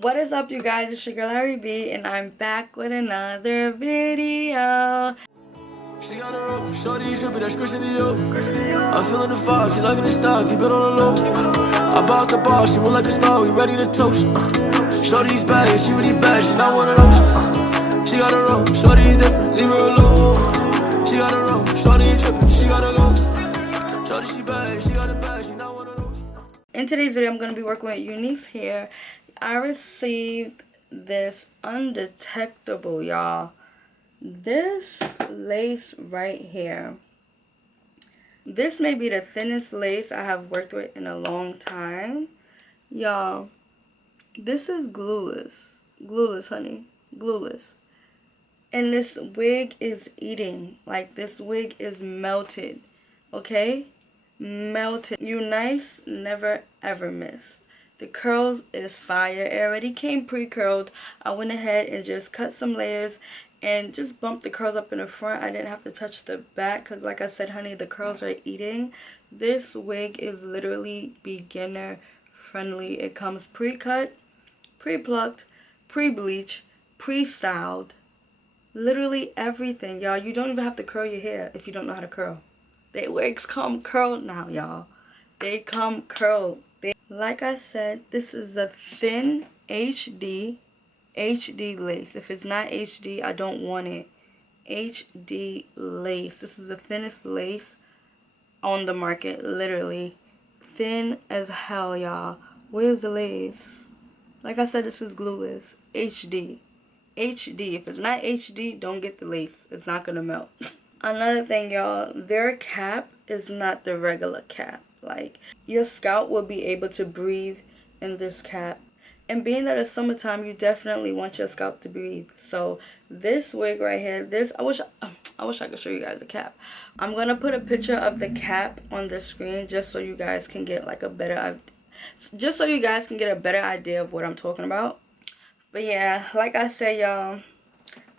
What is up, you guys? It's your girl ARIE, and I'm back with another video. She got her up, shorty, should be that squishing the up. I'm feeling the vibe, she liking the style, keep it on the low. I bought the bar, she look like a star, we ready to toast. Shorty's bad, she really bad, she not one of those. She got her up, shorty's different, leave her alone. She got her up, shorty ain't tripping, she got her low. Shorty, she bad, she got it bad, she not one of those. In today's video, I'm going to be working with Unice hair. I received this Undetectable, y'all. This lace right here. This may be the thinnest lace I have worked with in a long time. Y'all, this is Glueless. Glueless, honey. Glueless. And this wig is eating. Like, this wig is melted. Okay? Melted. Unice never ever miss. The curls is fire. It already came pre-curled. I went ahead and just cut some layers and just bumped the curls up in the front. I didn't have to touch the back because, like I said, honey, the curls are eating. This wig is literally beginner friendly. It comes pre-cut, pre-plucked, pre-bleach, pre-styled. Literally everything, y'all. You don't even have to curl your hair if you don't know how to curl. The wigs come curled now, y'all. They come curled. Like I said, this is a thin HD lace. If it's not HD, I don't want it. HD lace. This is the thinnest lace on the market, literally. Thin as hell, y'all. Where's the lace? Like I said, this is Glueless. HD. HD. If it's not HD, don't get the lace. It's not gonna melt. Another thing, y'all, their cap is not the regular cap. Like, your scalp will be able to breathe in this cap. And being that it's summertime, you definitely want your scalp to breathe. So this wig right here, I wish I could show you guys the cap. I'm gonna put a picture of the cap on the screen just so you guys can get like a better idea of what I'm talking about. But yeah, like I said, y'all,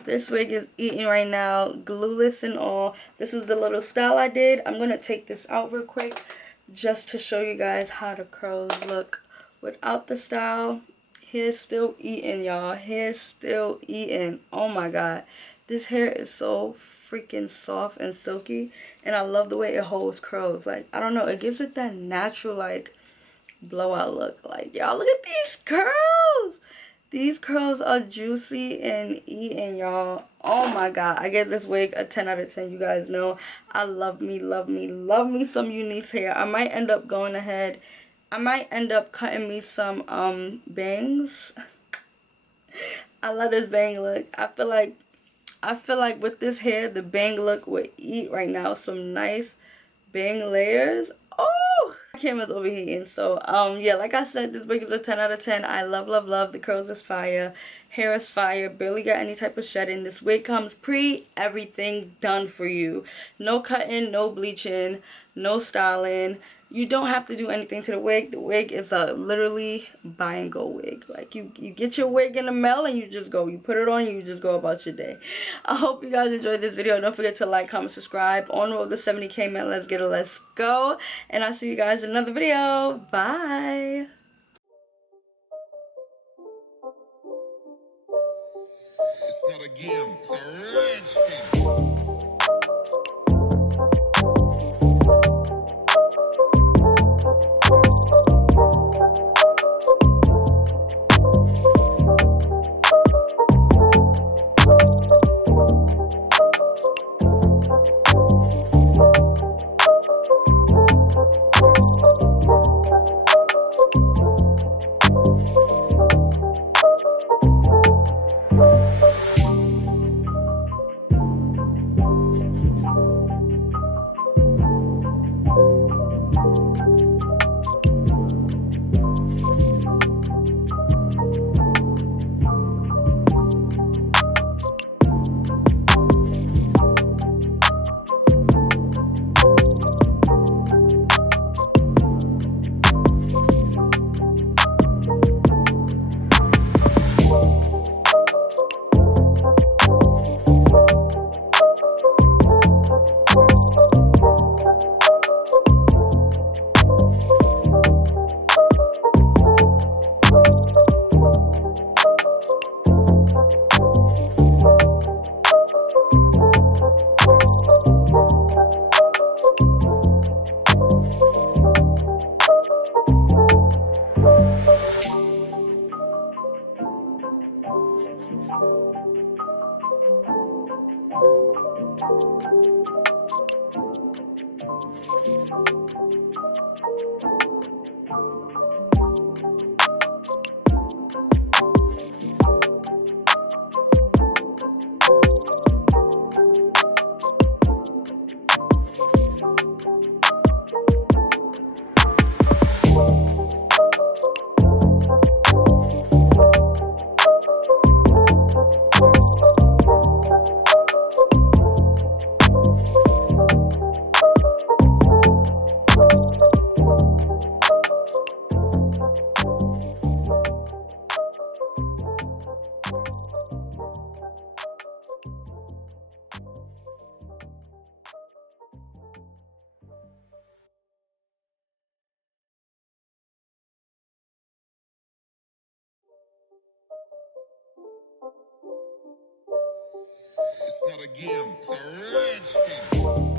this wig is eating right now, Glueless and all. This is the little style I did. I'm gonna take this out real quick just to show you guys how the curls look without the style. Hair's still eating, y'all. Hair's still eating. Oh my god, this hair is so freaking soft and silky, and I love the way it holds curls. Like, I don't know, it gives it that natural like blowout look. Like, y'all, look at these curls. These curls are juicy and eating, y'all. Oh my god, I give this wig a 10 out of 10. You guys know I love me some Unice hair. I might end up going ahead, I might end up cutting me some bangs. I love this bang look. I feel like with this hair, the bang look would eat right now. Some nice bang layers. Oh, my camera's overheating. So yeah, like I said, this wig is a 10 out of 10. I love the curls is fire, hair is fire, barely got any type of shedding. This wig comes everything done for you. No cutting, no bleaching, no styling. You don't have to do anything to the wig. The wig is a literally buy and go wig. Like, you get your wig in the mail and you just go. You put it on, you just go about your day. I hope you guys enjoyed this video. Don't forget to like, comment, subscribe. On road to 70K, man. Let's get it. Let's go. And I'll see you guys in another video. Bye. It's not a game, it's a rich thing. It's not a game, it's a rich thing.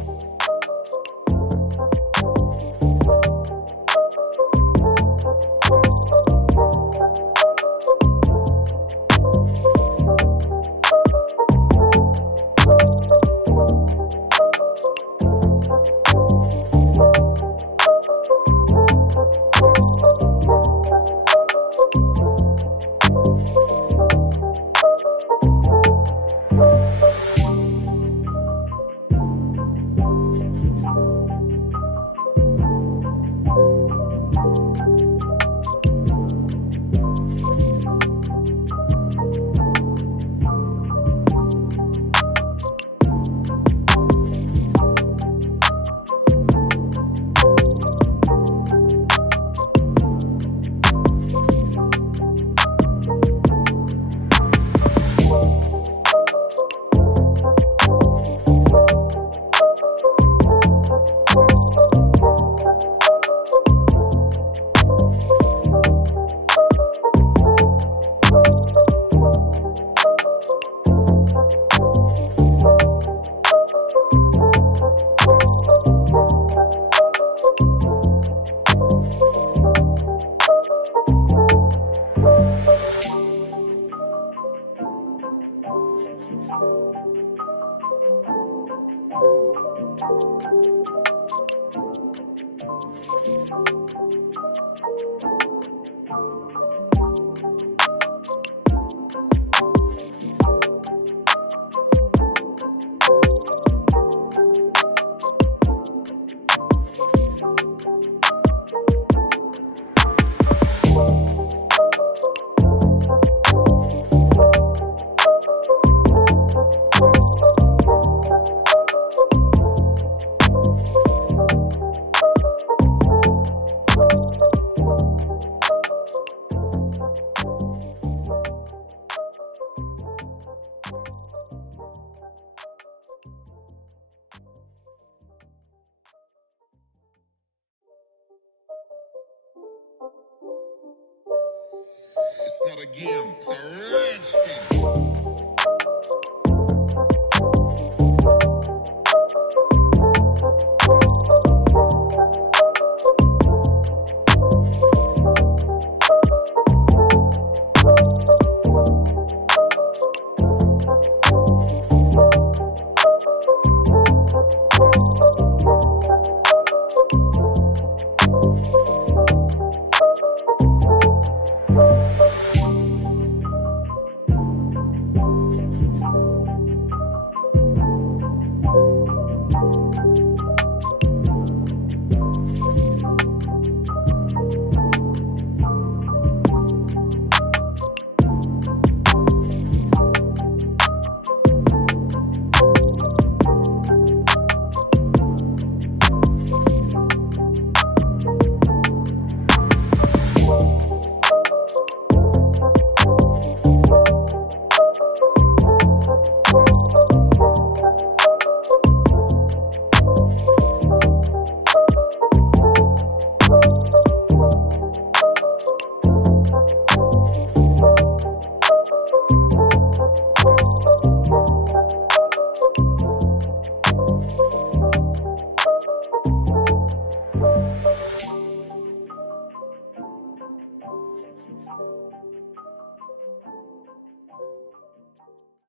It's not a game, it's a rich thing.